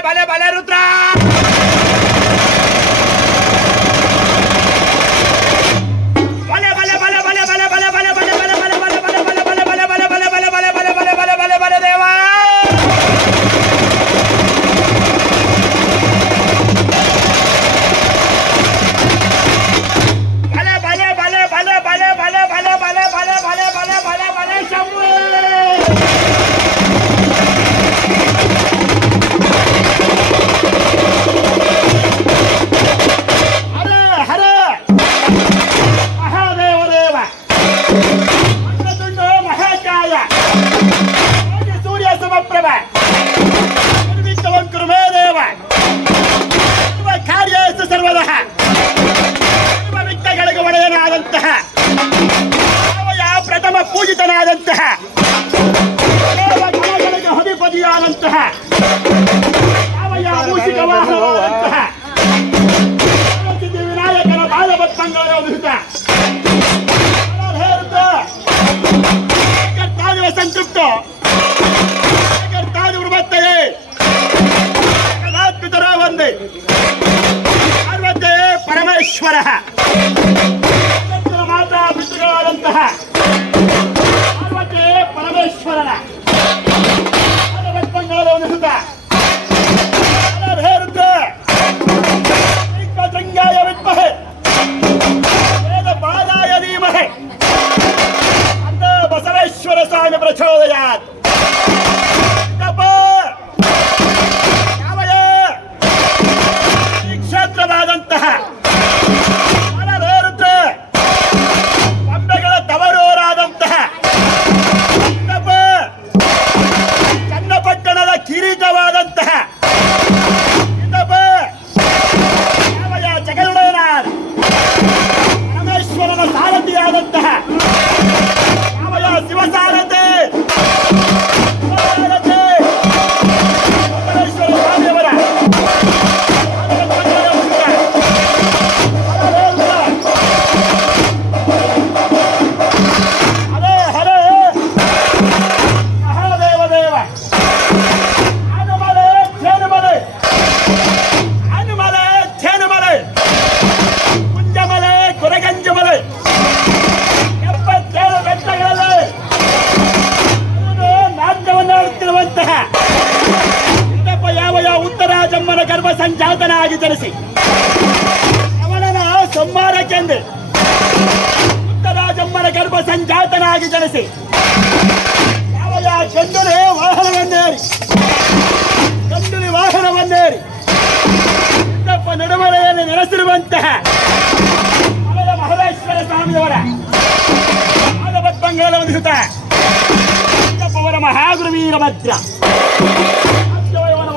பல பலரும் ಬಾಲಭಕ್ತಂಗಳ ಒದಗಿತ ಹೇರುತ್ತ ಕರ್ತಾದಿವ ಸಂತೃಪ್ತ ಕರ್ತಾದಿ ಬರ್ತದೆ ಕದಾತ್ಮಿತರ ಒಂದೇ ಪಾರ್ವತೆ ಪರಮೇಶ್ವರ ಬಸವೇಶ್ವರ ಸ್ವಾಮಿ ಪ್ರಚೋದಯಾತ್ ತಪ ಯಾವಯ ಈ ಕ್ಷೇತ್ರವಾದಂತಹ ಸಂಜಾತನಾಗಿ ಅವನನ್ನು ಅವನನ ಸಂಹಾರಕ್ಕೆಂದು ಉತ್ತರಾಜಮ್ಮನ ಗರ್ಭ ಸಂಜಾತನಾಗಿ ಜನಿಸಿ. ಅವನ ಚಂದುಲೆ ವಾಹನವನ್ನೇರಿ. ಚಂದುರಿ ವಾಹನವನ್ನೇರಿ. ಇಂದಪ್ಪ ನಡುಮಲೆಯಲ್ಲಿ ನೆಲೆಸಿರುವಂತಹ ಅವರ ಮಹದೇಶ್ವರ ಸ್ವಾಮಿಯವರ ಪಾದಪದ್ಮಂಗಳ ಹೊಂದಿಸುತ್ತ ಅವರ Mahaguru Veerabhadra ಅಶ್ವಯವನ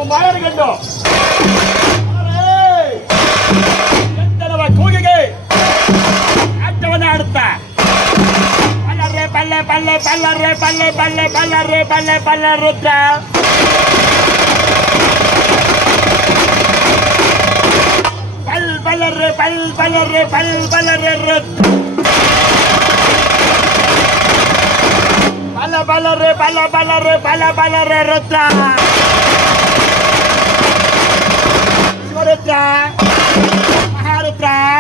palle palle re palle palle palle re palle palle re tra palle palle re palle palle re palle palle re palle palle re palle palle re palle palle re tra re tra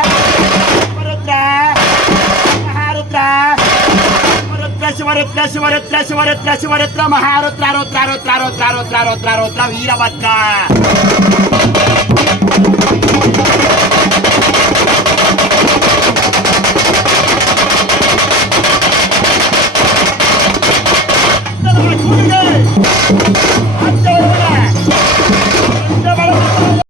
Shivarudra Shivarudra Shivarudra Shivarudra మహారుద్ర Rudra Rudra Rudra Rudra Rudra Rudra Veerabhadra.